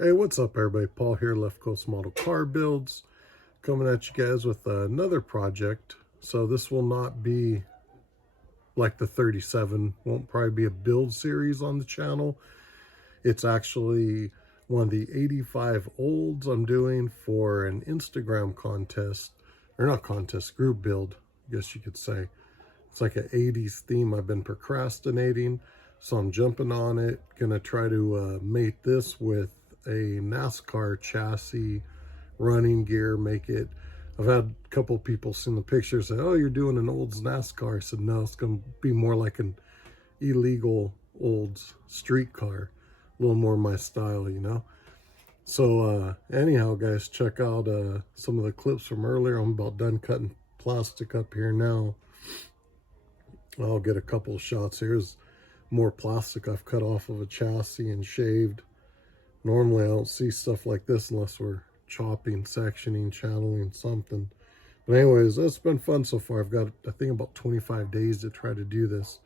Hey, what's up everybody? Paul here, Left Coast Model Car Builds, coming at you guys with another project. So this will not be like the 37, won't probably be a build series on the channel. It's actually one of the 85 olds I'm doing for an Instagram contest, or not contest, group build, I guess you could say. It's like an 80s theme. I've been procrastinating, so I'm jumping on it. Gonna try to mate this with a NASCAR chassis, running gear, make it. I've had a couple people seen the pictures say, oh, you're doing an olds NASCAR. I said, no, it's gonna be more like an illegal olds street car, a little more my style, you know. So anyhow, guys, check out some of the clips from earlier. I'm about done cutting plastic up here now. I'll get a couple of shots. Here's more plastic I've cut off of a chassis and shaved. Normally I don't see stuff like this unless we're chopping, sectioning, channeling something. But anyways, it's been fun so far. I've got, I think, about 25 days to try to do this.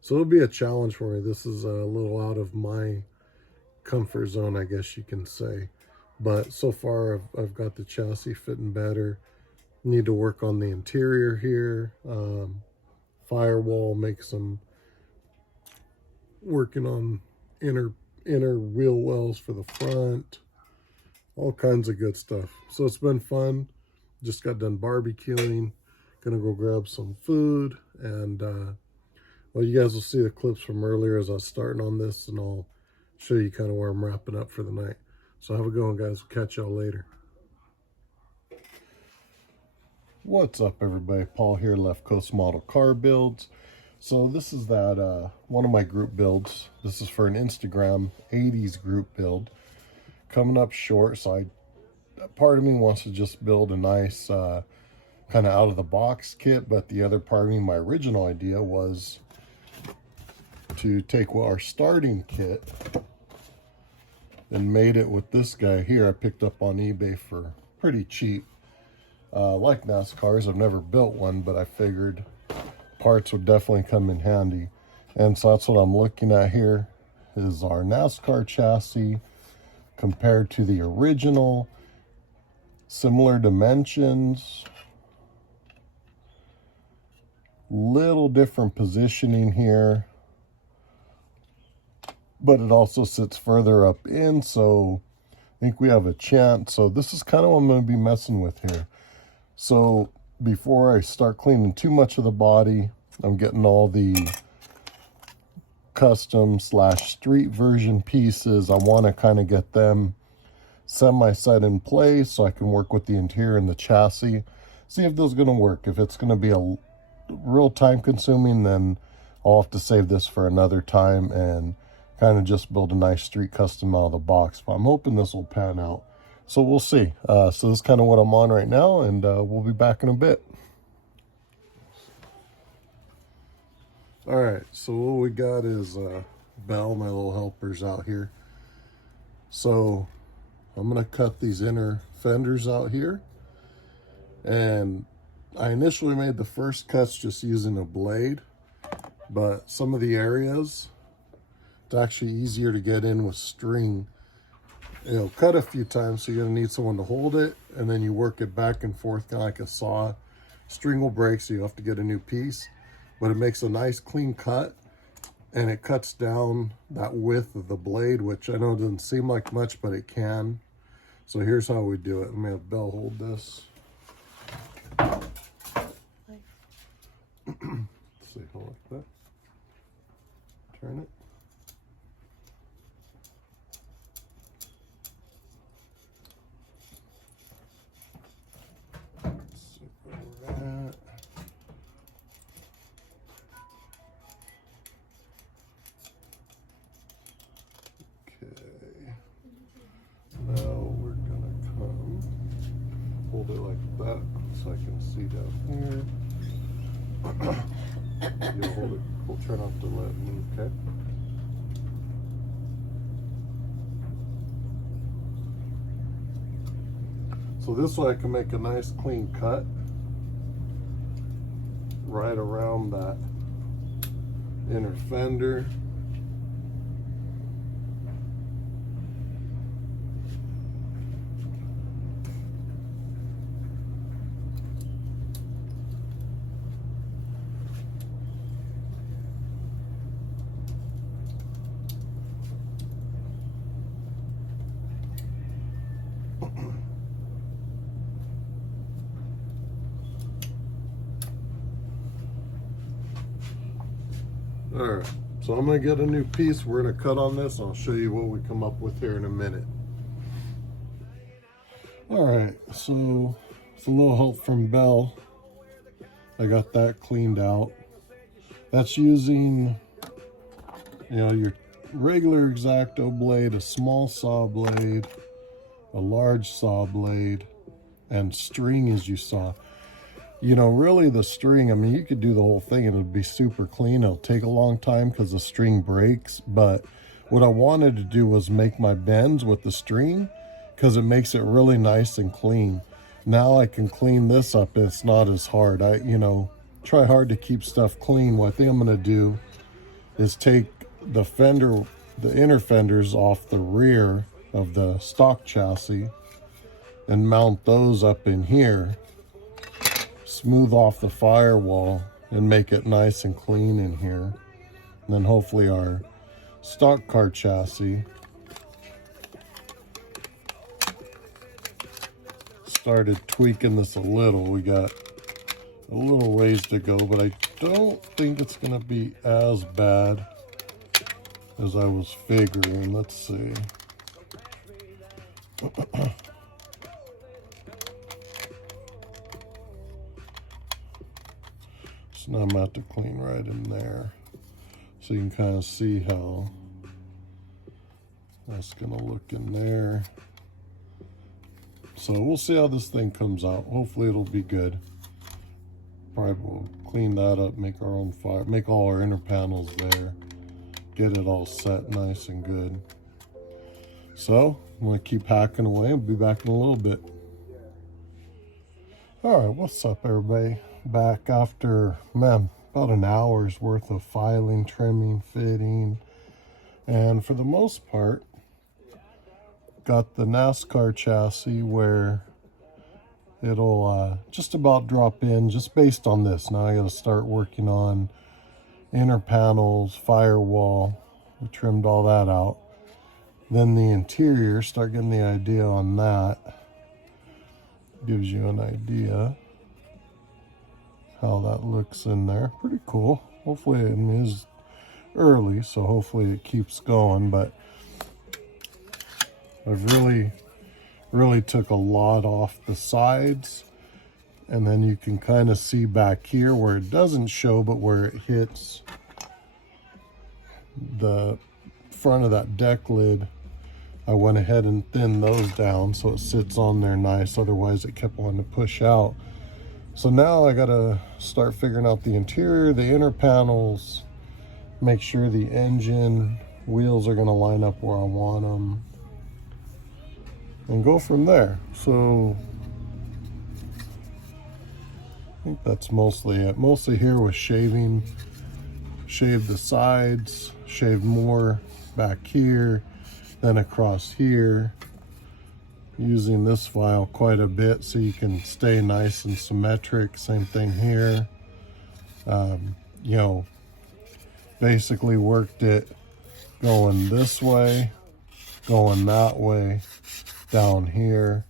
So it'll be a challenge for me. This is a little out of my comfort zone, I guess you can say. But so far I've got the chassis fitting better. Need to work on the interior here. Firewall, make some working on inner wheel wells for the front, all kinds of good stuff. So it's been fun. Just got done barbecuing, gonna go grab some food, and well, you guys will see the clips from earlier as I was starting on this, and I'll show you kind of where I'm wrapping up for the night. So have a good one, guys. We'll catch y'all later. What's up everybody? Paul here, Left Coast Model Car Builds. So this is that one of my group builds. This is for an Instagram 80s group build. Coming up short, so part of me wants to just build a nice kind of out of the box kit, but the other part of me, my original idea was to take our starting kit and made it with this guy here. I picked up on eBay for pretty cheap. Like NASCARs, I've never built one, but I figured parts would definitely come in handy. And so that's what I'm looking at here, is our NASCAR chassis compared to the original. Similar dimensions, little different positioning here, but it also sits further up in, so I think we have a chance. So this is kind of what I'm going to be messing with here. So before I start cleaning too much of the body, I'm getting all the custom / street version pieces. I want to kind of get them semi-set in place so I can work with the interior and the chassis. See if those are going to work. If it's going to be a real time consuming, then I'll have to save this for another time and kind of just build a nice street custom out of the box. But I'm hoping this will pan out. So we'll see. So this is kind of what I'm on right now, and we'll be back in a bit. All right, so what we got is Belle, my little helpers out here. So I'm gonna cut these inner fenders out here. And I initially made the first cuts just using a blade, but some of the areas, it's actually easier to get in with string. It'll cut a few times, so you're gonna need someone to hold it, and then you work it back and forth kind of like a saw. String will break, so you have to get a new piece, but it makes a nice clean cut, and it cuts down that width of the blade, which I know doesn't seem like much, but it can. So here's how we do it. Let me have Belle hold this. Let's see, hold like that. Turn it. Hold it like that so I can see down here. You'll hold it. We'll try not to let it move, okay? So this way I can make a nice clean cut right around that inner fender. Alright, so I'm going to get a new piece. We're going to cut on this. I'll show you what we come up with here in a minute. Alright, so it's a little help from Bell. I got that cleaned out. That's using, you know, your regular X-Acto blade, a small saw blade, a large saw blade, and string as you saw. You know, really the string, I mean, you could do the whole thing and it'd be super clean. It'll take a long time because the string breaks, but what I wanted to do was make my bends with the string because it makes it really nice and clean. Now I can clean this up. It's not as hard. I, you know, try hard to keep stuff clean. What I think I'm going to do is take the fender, the inner fenders off the rear of the stock chassis and mount those up in here, smooth off the firewall and make it nice and clean in here. And then hopefully our stock car chassis, started tweaking this a little. We got a little ways to go, but I don't think it's going to be as bad as I was figuring. Let's see. So now I'm about to clean right in there, so you can kind of see how that's going to look in there. So we'll see how this thing comes out. Hopefully it'll be good. Probably we'll clean that up, make our own fire, make all our inner panels there, get it all set nice and good. So I'm going to keep hacking away. I'll be back in a little bit. All right, what's up everybody? Back after, man, about an hour's worth of filing, trimming, fitting, and for the most part, got the NASCAR chassis where it'll just about drop in just based on this. Now I got to start working on inner panels, firewall. We trimmed all that out. Then the interior, start getting the idea on that. Gives you an idea how that looks in there. Pretty cool. Hopefully it is early, so hopefully it keeps going, but I've really took a lot off the sides, and then you can kind of see back here where it doesn't show, but where it hits the front of that deck lid, I went ahead and thinned those down so it sits on there nice. Otherwise it kept wanting to push out. So now I gotta start figuring out the interior, the inner panels, make sure the engine wheels are gonna line up where I want them, and go from there. So I think that's mostly it. Mostly here was shaving, shaved the sides, shaved more back here, then across here, using this file quite a bit so you can stay nice and symmetric. Same thing here. You know, basically worked it going this way, going that way, down here,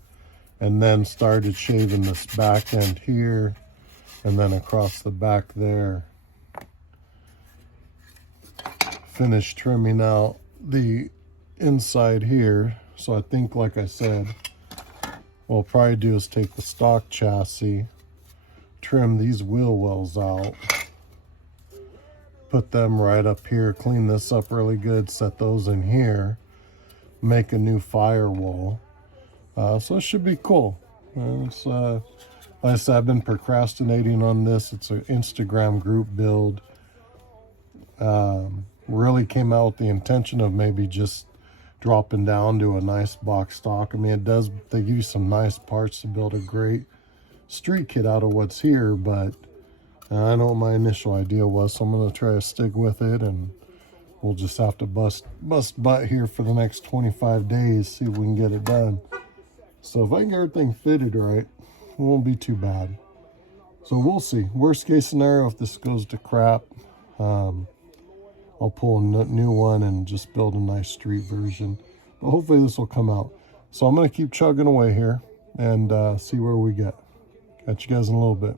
and then started shaving this back end here and then across the back there. Finished trimming out the inside here. So I think, like I said, what I'll probably do is take the stock chassis, trim these wheel wells out, put them right up here, clean this up really good, set those in here, make a new firewall. So it should be cool. It's, like I said, I've been procrastinating on this. It's an Instagram group build. Really came out with the intention of maybe just dropping down to a nice box stock. I mean, they give you some nice parts to build a great street kit out of what's here, but I know what my initial idea was, so I'm going to try to stick with it, and we'll just have to bust butt here for the next 25 days, see if we can get it done. So if I can get everything fitted right, it won't be too bad. So we'll see. Worst case scenario, if this goes to crap, I'll pull a new one and just build a nice street version. But hopefully this will come out. So I'm going to keep chugging away here and see where we get. Catch you guys in a little bit.